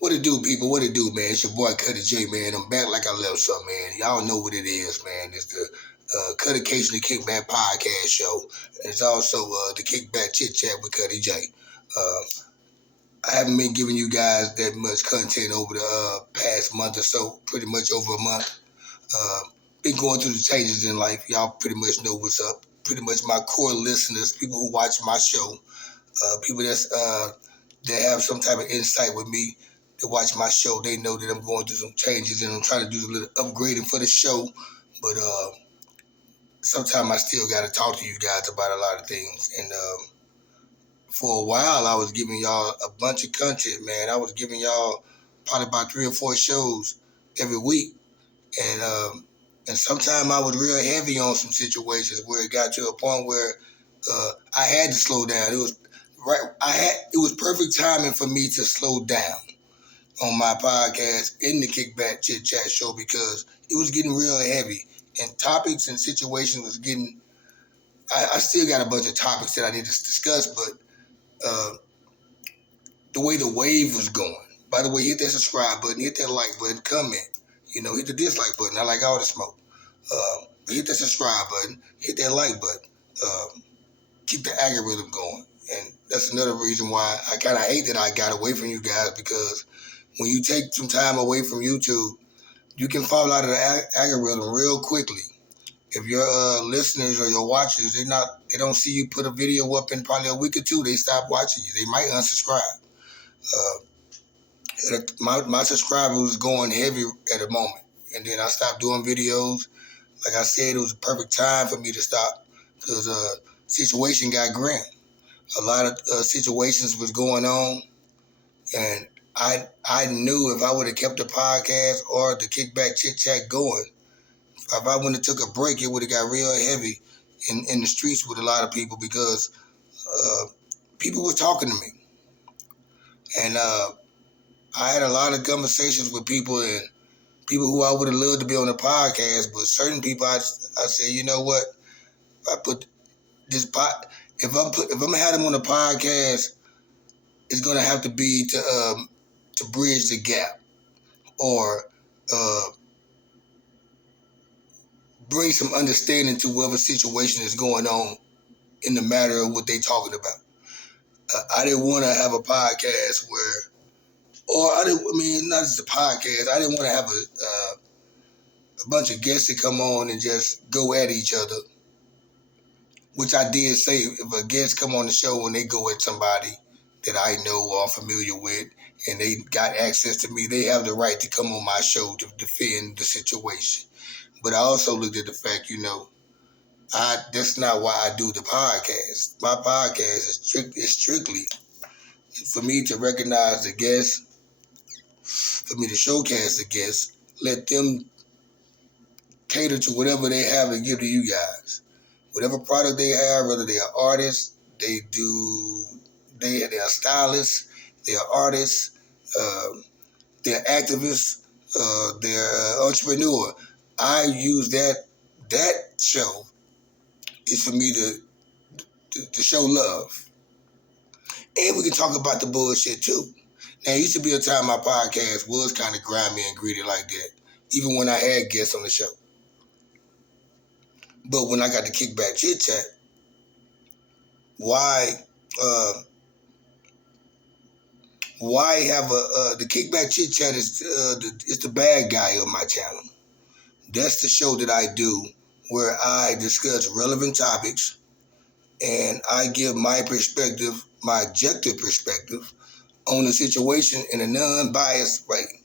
What it do, people? What it do, man? It's your boy Cuddy J, man. I'm back like I left something, man. Y'all know what it is, man. It's the Cuddy Occasionally Kickback podcast show. It's also the Kickback Chit Chat with Cuddy J. Uh, I haven't been giving you guys that much content over the past month or so, pretty much over a month. Uh, been going through the changes in life. Y'all pretty much know what's up. Pretty much my core listeners, people who watch my show, people that have some type of insight with me, that watch my show, they know that I'm going through some changes and I'm trying to do a little upgrading for the show. But sometimes I still got to talk to you guys about a lot of things. And for a while, I was giving y'all a bunch of content, man. I was giving y'all probably about 3 or 4 shows every week. And sometimes I was real heavy on some situations where it got to a point where I had to slow down. It was right. It was perfect timing for me to slow down on my podcast in the Kickback Chit Chat show because it was getting real heavy and topics and situations was getting. I still got a bunch of topics that I need to discuss, but the way the wave was going. By the way, hit that subscribe button, hit that like button, comment. Hit the dislike button. I like all the smoke. Hit that subscribe button, hit that like button. Keep the algorithm going. And that's another reason why I kind of hate that I got away from you guys, because when you take some time away from YouTube, you can fall out of the algorithm real quickly. If your listeners or your watchers, they don't see you put a video up in probably a week or two, they stop watching you. They might unsubscribe. My subscriber was going heavy at the moment, and then I stopped doing videos. Like I said, it was a perfect time for me to stop because situation got grim. A lot of situations was going on, and I knew if I would have kept the podcast or the Kickback Chit Chat going, if I wouldn't have took a break, it would have got real heavy in the streets with a lot of people because people were talking to me, and I had a lot of conversations with people and people who I would have loved to be on the podcast, but certain people I said, you know what, if I put this if I'm gonna have them on the podcast, it's gonna have to be to bridge the gap or bring some understanding to whatever situation is going on in the matter of what they talking about. I didn't want to have a podcast not just a podcast. I didn't want to have a bunch of guests that come on and just go at each other, which I did say. If a guest come on the show and they go at somebody that I know or I'm familiar with, and they got access to me, they have the right to come on my show to defend the situation. But I also looked at the fact, that's not why I do the podcast. My podcast is strictly for me to recognize the guests, for me to showcase the guests, let them cater to whatever they have to give to you guys. Whatever product they have, whether they are artists, they are stylists, they are artists, they're activists, they're entrepreneur. I use that show is for me to show love. And we can talk about the bullshit too. Now, it used to be a time my podcast was kind of grimy and greedy like that, even when I had guests on the show. But when I got the Kickback Chit Chat, why have the Kickback Chit Chat is the bad guy of my channel. That's the show that I do where I discuss relevant topics and I give my perspective, my objective perspective on the situation in a non-biased way.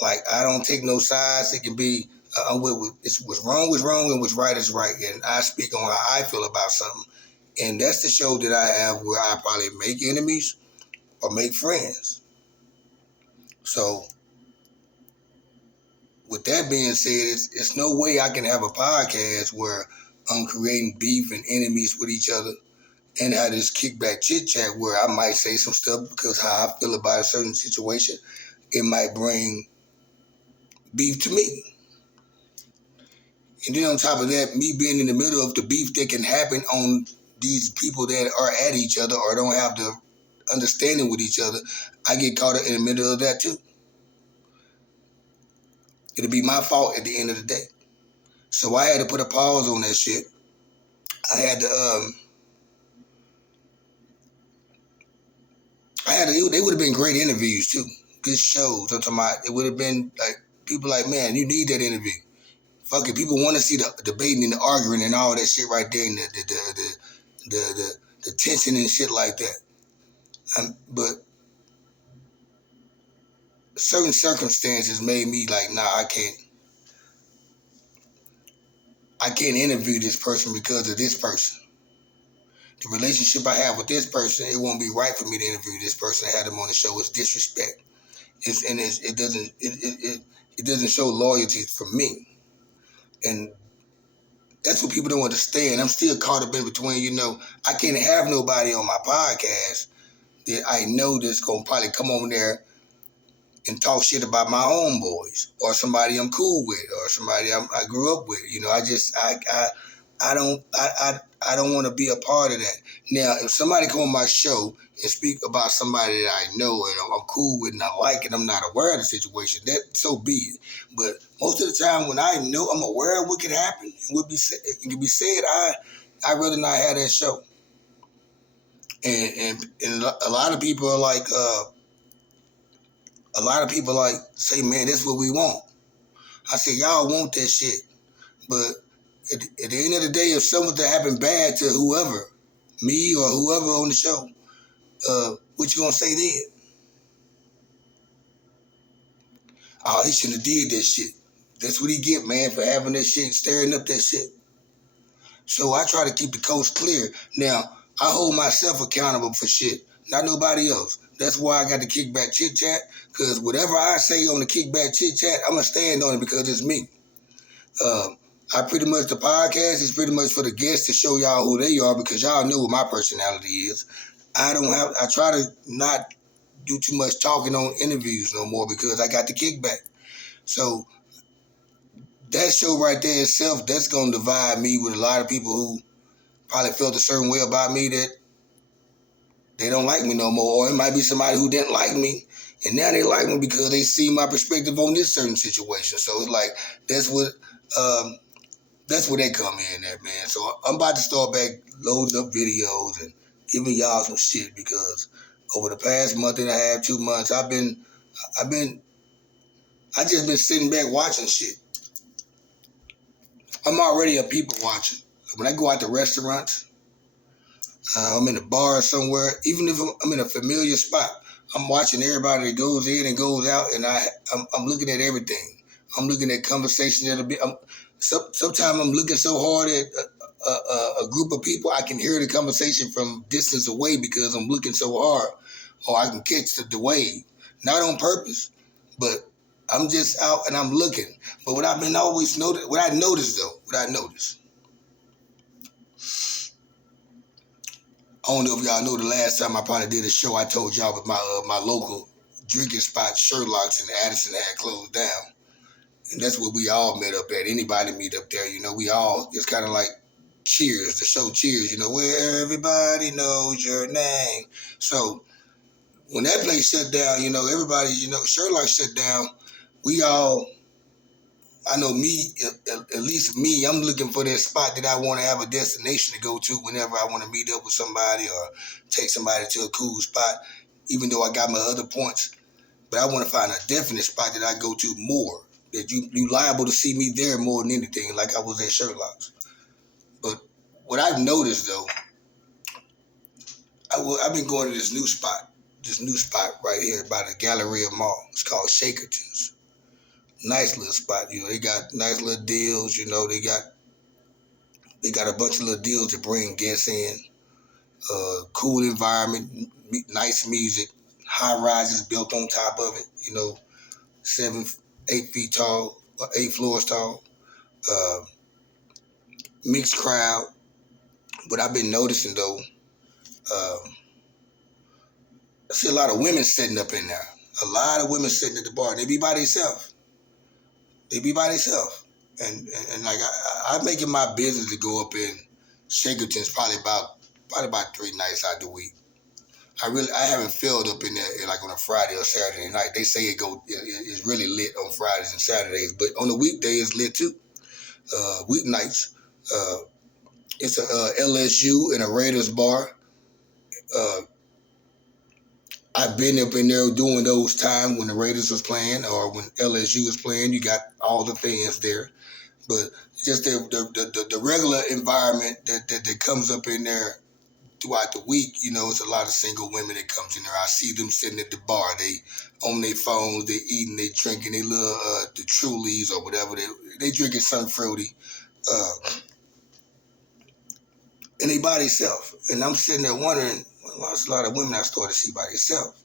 Like, I don't take no sides. It can be what's wrong was wrong and what's right is right. And I speak on how I feel about something. And that's the show that I have where I probably make enemies or make friends. So, with that being said, it's no way I can have a podcast where I'm creating beef and enemies with each other and have this Kickback Chit Chat where I might say some stuff because how I feel about a certain situation, it might bring beef to me. And then on top of that, me being in the middle of the beef that can happen on these people that are at each other or don't have the understanding with each other, I get caught up in the middle of that too. it'll be my fault at the end of the day. So I had to put a pause on that shit. I had to, they would have been great interviews too. Good shows. I'm talking about, it would have been like, people like, man, you need that interview. Fuck it, people want to see the debating and the arguing and all that shit right there, and the tension and shit like that. But certain circumstances made me like, nah, I can't interview this person because of this person. The relationship I have with this person, it won't be right for me to interview this person and have them on the show. It's disrespect. It doesn't show loyalty for me. And that's what people don't understand. I'm still caught up in between, I can't have nobody on my podcast that I know that's going to probably come on there and talk shit about my homeboys or somebody I'm cool with or somebody I grew up with. I don't want to be a part of that. Now, if somebody come on my show and speak about somebody that I know and I'm cool with and I like and I'm not aware of the situation, that so be it. But most of the time when I know I'm aware of what could happen and it can be said, I'd rather not have that show. And a lot of people are like, say, man, that's what we want. I say, y'all want that shit. But at the end of the day, if something to happen bad to whoever, me or whoever on the show, what you gonna say then? Oh, he shouldn't have did that shit. That's what he get, man, for having that shit, stirring up that shit. So I try to keep the coast clear. Now, I hold myself accountable for shit, not nobody else. That's why I got the Kickback Chit Chat, because whatever I say on the Kickback Chit Chat, I'm going to stand on it because it's me. The podcast is pretty much for the guests to show y'all who they are because y'all know what my personality is. I try to not do too much talking on interviews no more because I got the kickback. So that show right there itself, that's going to divide me with a lot of people who probably felt a certain way about me that they don't like me no more. Or it might be somebody who didn't like me and now they like me because they see my perspective on this certain situation. So it's like, that's where they come in at, man. So I'm about to start back loading up videos and giving y'all some shit because over the past month and a half, 2 months, I just been sitting back watching shit. I'm already a people watcher. When I go out to restaurants, I'm in a bar somewhere, even if I'm in a familiar spot, I'm watching everybody that goes in and goes out, and I'm looking at everything. I'm looking at conversations that'll be. Sometimes I'm looking so hard at a group of people, I can hear the conversation from distance away because I'm looking so hard, or I can catch the wave, not on purpose, but I'm just out and I'm looking. But what I noticed, I don't know if y'all know the last time I probably did a show, I told y'all with my local drinking spot, Sherlock's in Addison, had closed down. And that's where we all met up at. Anybody meet up there, we all, it's kind of like Cheers, the show Cheers, where everybody knows your name. So when that place shut down, everybody, Sherlock shut down, we all, I know me, at least me, I'm looking for that spot that I want to have a destination to go to whenever I want to meet up with somebody or take somebody to a cool spot, even though I got my other points. But I want to find a definite spot that I go to more, that you liable to see me there more than anything, like I was at Sherlock's. But what I've noticed, though, I've been going to this new spot right here by the Galleria Mall. It's called Shakerton's. Nice little spot, they got nice little deals, they got a bunch of little deals to bring guests in. Cool environment, nice music, high rises built on top of it, 8 feet tall, 8 floors tall, mixed crowd. But I've been noticing though, I see a lot of women sitting up in there. A lot of women sitting at the bar. They be by themselves. And like I make it my business to go up in Shakerton's probably about 3 nights out the week. I haven't filled up in there like on a Friday or Saturday night. They say it's really lit on Fridays and Saturdays, but on the weekday it's lit too. Weeknights, it's a LSU and a Raiders bar. Uh, I've been up in there doing those times when the Raiders was playing or when LSU was playing. You got all the fans there, but just the regular environment that comes up in there throughout the week, it's a lot of single women that comes in there. I see them sitting at the bar. They on their phones, they eating, they drinking, they little the Trulies or whatever. They drinking something fruity, and they by themselves. And I'm sitting there wondering, well, there's a lot of women I started to see by themselves.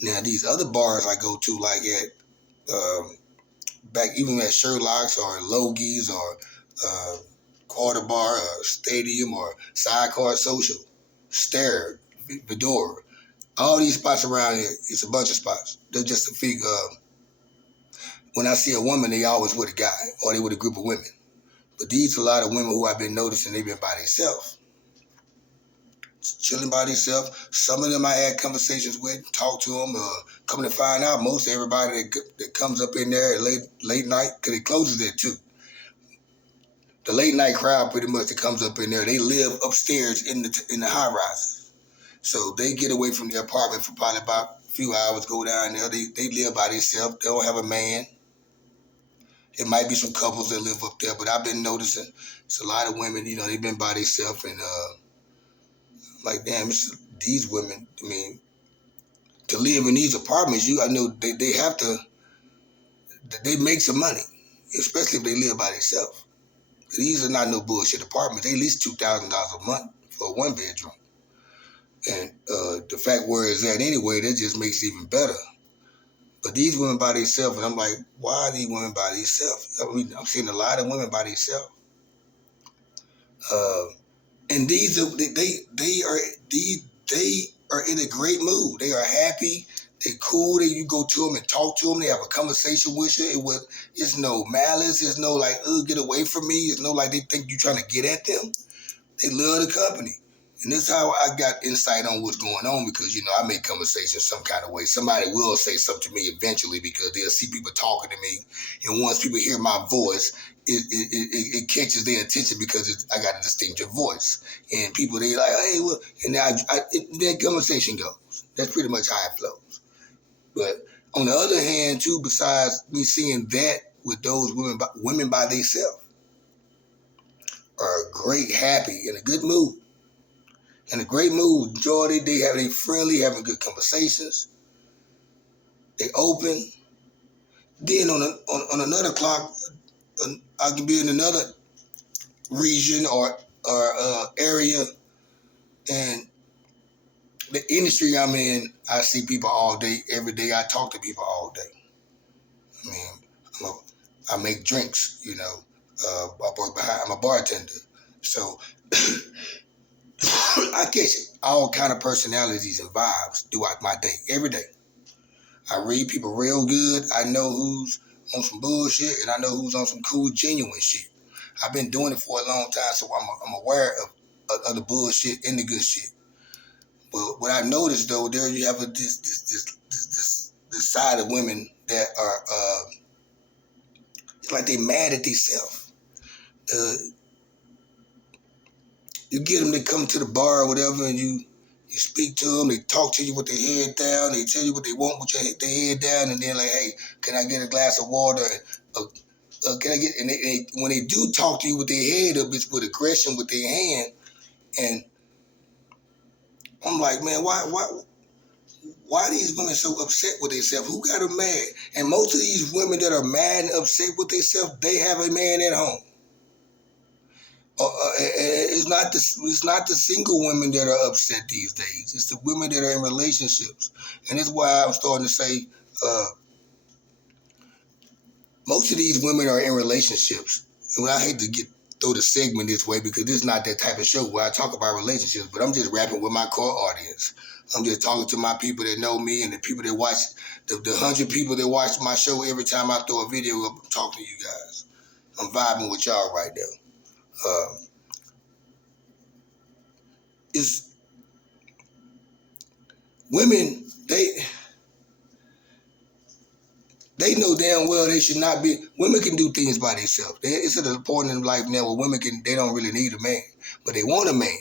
Now these other bars I go to, like at back even at Sherlock's or Logie's or Quarter Bar or Stadium or Sidecar Social, Stare, Fedora. All these spots around here, it's a bunch of spots. They're just a few. When I see a woman, they always with a guy or they with a group of women. But these are a lot of women who I've been noticing they've been by themselves, chilling by themselves. Some of them I had conversations with, talk to them. Coming to find out, most everybody that comes up in there at late night, because it closes at 2. The late night crowd pretty much that comes up in there, they live upstairs in the high rises. So they get away from the apartment for probably about a few hours, go down there. They live by themselves. They don't have a man. It might be some couples that live up there, but I've been noticing it's a lot of women, they've been by themselves. And like, damn, these women, I mean, to live in these apartments, I know they have to, they make some money, especially if they live by themselves. These are not no bullshit apartments. They at least $2,000 a month for a 1-bedroom. And the fact where it's at anyway, that just makes it even better. But these women by themselves, and I'm like, why are these women by themselves? I mean, I'm seeing a lot of women by themselves. And they are in a great mood. They are happy. They cool. You go to them and talk to them. They have a conversation with you. It's no malice. It's no like, get away from me. It's no like they think you're trying to get at them. They love the company. And this is how I got insight on what's going on because, I make conversations some kind of way. Somebody will say something to me eventually because they'll see people talking to me. And once people hear my voice, it catches their attention because I got a distinctive voice. And people, they like, hey, well, and that conversation goes. That's pretty much how it flows. But on the other hand, too, besides me seeing that with those women by themselves are great, happy, in a good mood. In a great mood. Majority, they friendly, having good conversations. They open. Then on another clock, I could be in another region or area, and the industry I'm in, I see people all day, every day. I talk to people all day. I mean, I make drinks. I'm a bartender, so I catch all kind of personalities and vibes throughout my day, every day. I read people real good. I know who's on some bullshit, and I know who's on some cool, genuine shit. I've been doing it for a long time, so I'm aware of the bullshit and the good shit. But what I noticed though, there you have this side of women that are it's like they mad at themselves. You get them to come to the bar or whatever, and you speak to them. They talk to you with their head down. They tell you what they want with their head down, and then like, hey, can I get a glass of water? Can I get? And when they do talk to you with their head up, it's with aggression with their hand. And I'm like, man, why are these women so upset with themselves? Who got them mad? And most of these women that are mad and upset with themselves, they have a man at home. It's not the single women that are upset these days. It's the women that are in relationships, and that's why I'm starting to say most of these women are in relationships. And I hate to throw the segment this way because this is not that type of show where I talk about relationships, but I'm just rapping with my core audience. I'm just talking to my people that know me and the people that watch, the 100 people that watch my show every time I throw a video up, I'm talking to you guys. I'm vibing with y'all right now. women, they know damn well they should not be. Women can do things by themselves. It's at a point in life now where they don't really need a man, but they want a man.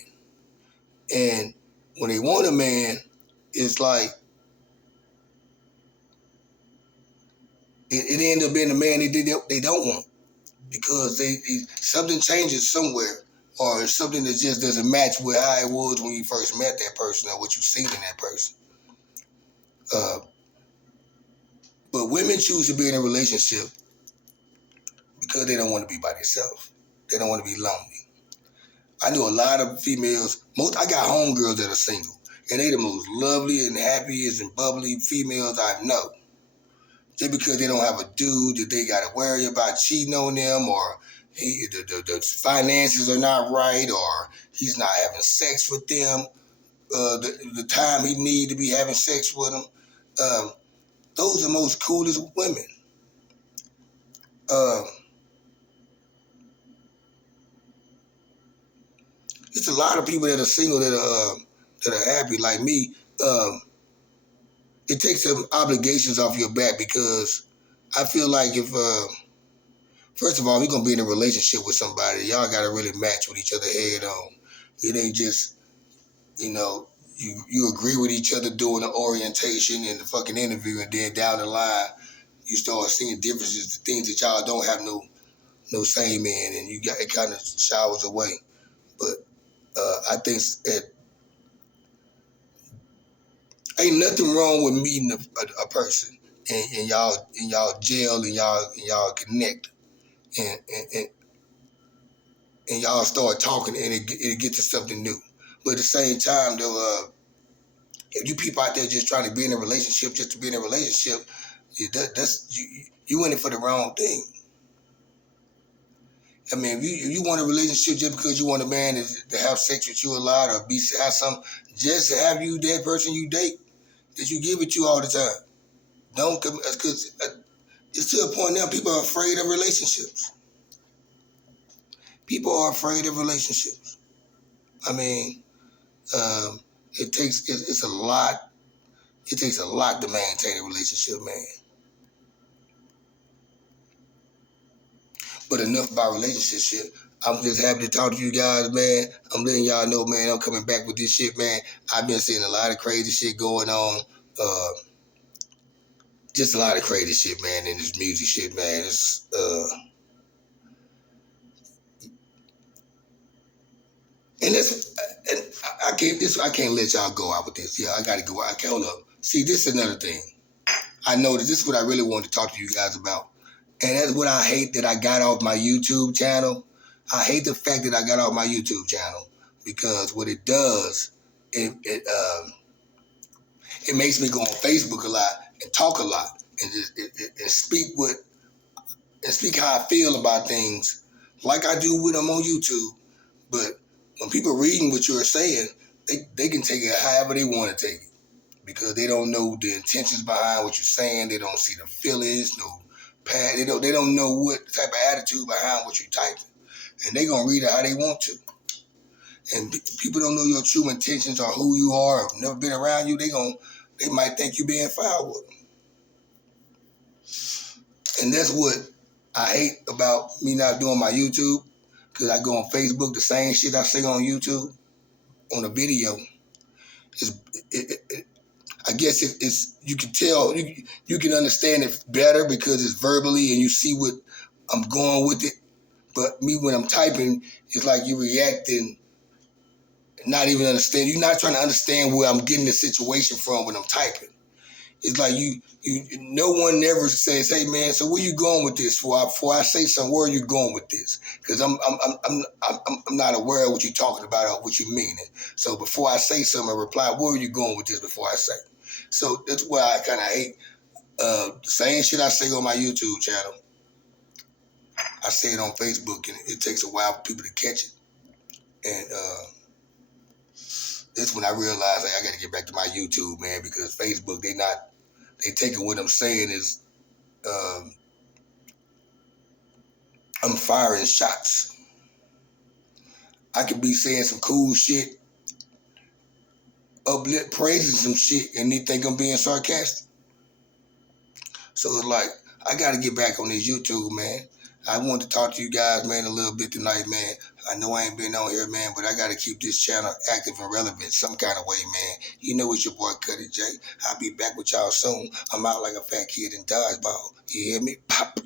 And when they want a man, it's like it ends up being a man they don't want because something changes somewhere, or something that just doesn't match with how it was when you first met that person or what you seen in that person. Uh, but women choose to be in a relationship because they don't want to be by themselves. They don't want to be lonely. I know a lot of females. I got homegirls that are single, and they the most lovely and happiest and bubbly females I know. Just because they don't have a dude that they got to worry about cheating on them, or the finances are not right, or he's not having sex with them the time he need to be having sex with them. Those are the most coolest women. Um, it's a lot of people that are single that are happy like me. It takes some obligations off your back because I feel like if first of all, if you're gonna be in a relationship with somebody, y'all gotta really match with each other head on. It ain't just, you know, you agree with each other during the orientation and the fucking interview, and then down the line you start seeing differences, the things that y'all don't have no same in, and you got it kind of showers away. But I think that ain't nothing wrong with meeting a person and y'all gel and y'all connect and and y'all start talking and it gets to something new. But at the same time, though, if you people out there just trying to be in a relationship just to be in a relationship, that's you in it for the wrong thing. I mean, if you want a relationship just because you want a man to have sex with you a lot or have some, just to have you that person you date that you give it to all the time. Don't, because it's to a point now people are afraid of relationships. People are afraid of relationships. I mean, it's a lot. It takes a lot to maintain a relationship, man. But enough about relationship. I'm just happy to talk to you guys, man. I'm letting y'all know, man, I'm coming back with this shit, man. I've been seeing a lot of crazy shit going on. Just a lot of crazy shit, man, in this music shit, man. It's and that's and I can't let y'all go out with this. Yeah, I gotta go out. I can't up. See, this is another thing. I know that this is what I really wanted to talk to you guys about. And that's what I hate that I got off my YouTube channel. I hate the fact that I got off my YouTube channel because what it does, it makes me go on Facebook a lot and talk a lot and just and speak how I feel about things like I do when I'm on YouTube. But when people reading what you're saying, they can take it however they want to take it because they don't know the intentions behind what you're saying. They don't see the feelings, they don't know what type of attitude behind what you're typing, and they gonna read it how they want to. And people don't know your true intentions or who you are, or never been around you. They might think you being foul with them, and that's what I hate about me not doing my YouTube because I go on Facebook, the same shit I say on YouTube on a video. It's, I guess it's you can tell you can understand it better because it's verbally and you see what I'm going with it. But me when I'm typing, it's like you reacting, not even understand. You're not trying to understand where I'm getting the situation from when I'm typing. It's like no one ever says, "Hey man, so where you going with this?" Before I say something, where are you going with this? Because I'm not aware of what you're talking about or what you meaning. So before I say something, I reply, "Where are you going with this?" Before I say. So that's why I kind of hate the same shit I say on my YouTube channel. I say it on Facebook, and it takes a while for people to catch it. And that's when I realized I got to get back to my YouTube, man, because Facebook they taking what I'm saying is um, I'm firing shots. I could be saying some cool shit uplift praising some shit and they think I'm being sarcastic. So it's like, I got to get back on this YouTube, man. I want to talk to you guys, man, a little bit tonight, man. I know I ain't been on here, man, but I got to keep this channel active and relevant some kind of way, man. You know it's your boy, Cuddy J. I'll be back with y'all soon. I'm out like a fat kid in dodgeball. You hear me? Pop.